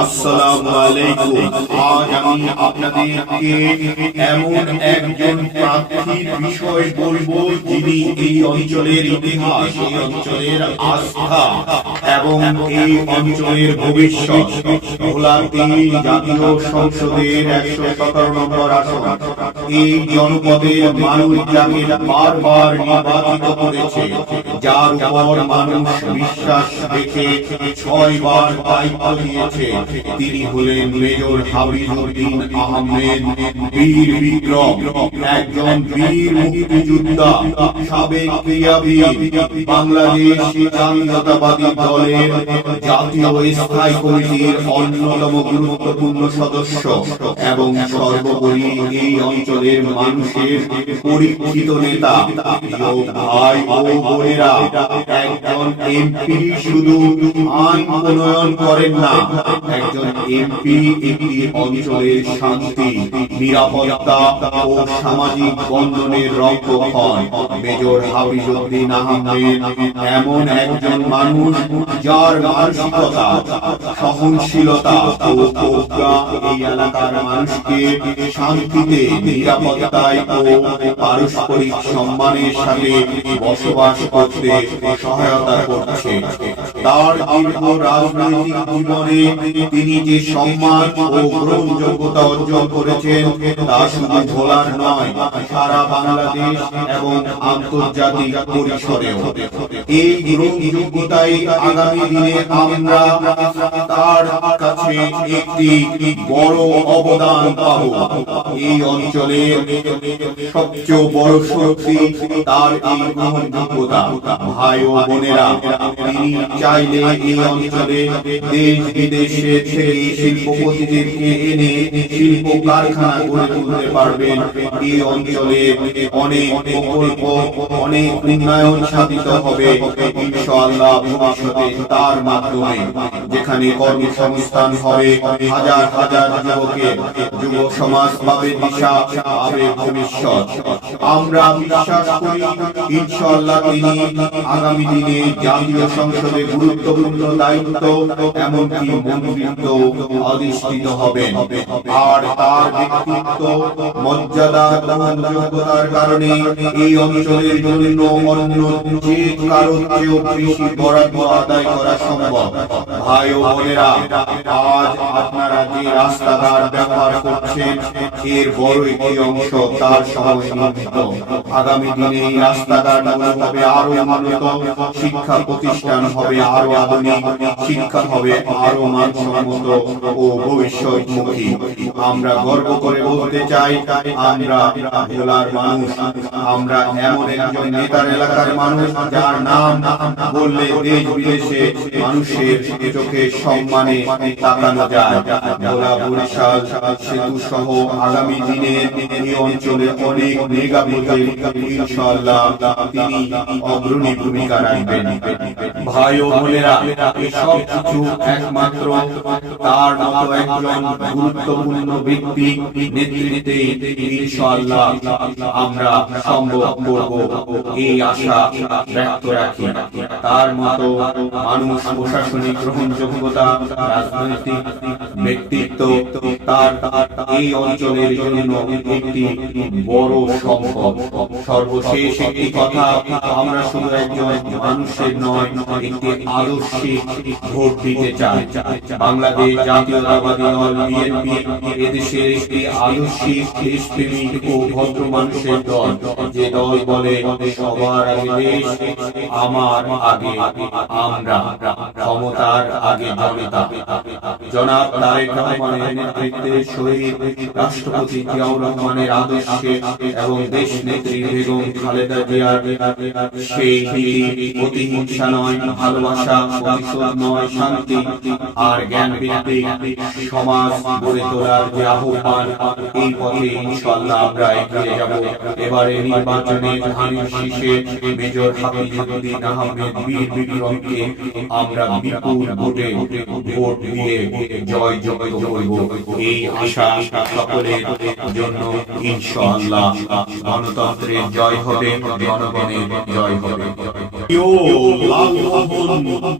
আসসালামু আলাইকুম। আজ আমি আপনাদেরকে এমন একজন প্রার্থীর বিষয় বলবো, যিনি এই অঞ্চলের ইতিহাস, এই অঞ্চলের আস্থা এবং এই অঞ্চলের ভবিষ্যৎ। ভোলাতীর জাতীয় সংসদের ১১৭ নম্বর আসন, এই জনপদের মানুষ যাকে বারবার নির্বাচিত করেছে, যার উপর মানুষ বিশ্বাস রেখে ৬ বার দায়িত্ব দিয়েছে, তিনি হলেন মেজর হাবিজউদ্দিন আহমেদ বীর বিক্রম। একজন বীর মুক্তিযোদ্ধা, সাবেক ক্রীড়াবিদ, বাংলাদেশ জাতীয়তাবাদী দলের জাতীয় স্থায়ী কমিটির অন্যতম গুরুত্বপূর্ণ সদস্য এবং সর্বোপরি এই অঞ্চলের মানুষের পরিচিত নেতা। ভাই ও বোনেরা, একজন এমপি শুধু আইন প্রণয়ন করেন না, একজন এমপি একটি অঞ্চলের শান্তি, নিরাপত্তা ও সামাজিক বন্ধনের রক্ষক হন। মেজর হাবিজউদ্দিন আহমেদ এমন একজন মানুষ, যার মানসিকতা, সহনশীলতা ও প্রজ্ঞা এই এলাকার মানুষকে শান্তিতে, নিরাপত্তায় ও পারস্পরিক সম্মানের সাথে বসবাস করতে সহায়তা করছে। তার দীর্ঘ রাজনৈতিক জীবনে তিনি যে সম্মান ও গ্রহণযোগ্যতা অর্জন করেছেন, তা শুধু ভোলার নয়, সারা বাংলাদেশ এবং আন্তর্জাতিক পরিসরেও। এই গ্রহণযোগ্যতাই আগামী দিনে আমরা তার কাছে একটি বড় অবদান পাব। এই অঞ্চলে সবচেয়ে বড় শক্তি তার এই গ্রহণযোগ্যতা। ভাই ও বোনেরা, তিনি চাইলে এই অঞ্চলে দেশ বিদেশে থেকে শিল্পপতিদেরকে এনে শিল্প কারখানা গড়ে তুলতে পারবেন। এই অঞ্চলে অনেক প্রকল্প, অনেক উন্নয়ন সাধিত হবে ইনশাআল্লাহ ভবিষ্যতে তার মাধ্যমে, যেখানে কর্মসংস্থান হবে হাজার হাজার যুবকের। যুব সমাজ পাবে দিশা, পাবে ভবিষ্যৎ। আমরা বিশ্বাস করি ইনশাআল্লাহ তিনি আগামী দিনে জাতীয় সংসদে গুরুত্বপূর্ণ দায়িত্ব, এমনকি মন্ত্রিত্ব অধিষ্ঠিত হবেন। আর তার ব্যক্তিত্ব, মর্যাদা, গ্রহণযোগ্যতার কারণে এই অঞ্চলের জন্য অন্য যে কারোর চেয়েও বেশি বরাদ্দ আদায় করা সম্ভব। ভাই ও বোনেরা, আজ আপনারা যে রাস্তাঘাট ব্যবহার করছেন, এর বড় একটি অংশ তার সময় নির্মিত। আগামী দিনে এই রাস্তাঘাট হবে আরো উন্নত, শিক্ষা প্রতিষ্ঠান হবে আরো আধুনিক, শিক্ষা হবে আরো মানসম্মত ও ভবিষ্যৎমুখী। আমরা গর্ব করে বলতে চাই, আমরা ভোলার মানুষ, আমরা এমন একজন নেতার এলাকার মানুষ, যার নাম বললে দেশ বিদেশে মানুষের চোখে সম্মানে তাকানো যায়। ভোলা বরিশাল সেতু সহ আগামী দিনে এই অঞ্চলে অনেক মেগা প্রজেক্ট ইনশাআল্লাহ তিনি অগ্রণী ভূমিকা রাখবেন। ভাই ও বোনেরা, এই সব কিছু একমাত্র তার মতো একজন গুরুত্বপূর্ণ ব্যক্তি নেতৃত্বে ইনশাআল্লাহ আমরা সম্ভব করব, এই আশা ব্যক্ত রাখি। তার মতো মানুষ, প্রশাসনিক গ্রহণযোগ্যতা, রাজনৈতিক ব্যক্তিত্ব তার এই অঞ্চলের জন্য একটি বড় সম্পদ। সর্বশেষ একটি কথা, আমরা শুধু একজন মানুষের নয়, একটি আদর্শিক ভোট দিতে চাই। বাংলাদেশ জাতীয়তাবাদী দল বিএনপি এদেশের একটি আদর্শিক, দেশপ্রেমিক ও ভদ্র মানুষের দল, যে দল বলে সবার আগে দেশ, আমার আগে আমরা, ক্ষমতার আগে জনতা। জনাব তারেক রহমানের নেতৃত্বে শহীদ রাষ্ট্রপতি জিয়াউর রহমানের আদর্শে এবং দেশ নেত্রী বেগম খালেদা জিয়ার সেই প্রতিহিংসা নয়, ভালোবাসা, প্রতিশোধ নয়, শান্তি আর জ্ঞান ভিত্তিক সমাজ গড়ে তোলার যে আহ্বান, এই পথে ইনশাআল্লাহ আমরা এগিয়ে যাব। এবারে নির্বাচনে ধানের শীষে মেজর হাবিজউদ্দিন আহমেদ বীর বিক্রমকে আমরা বিপুল ভোটে ভোট দিয়ে জয় জয় করব, এই আশা সকলের জন্য ইনশাআল্লাহ। গণতন্ত্রের জয় হবে, জনগণের জয় হবে। লাল মোহন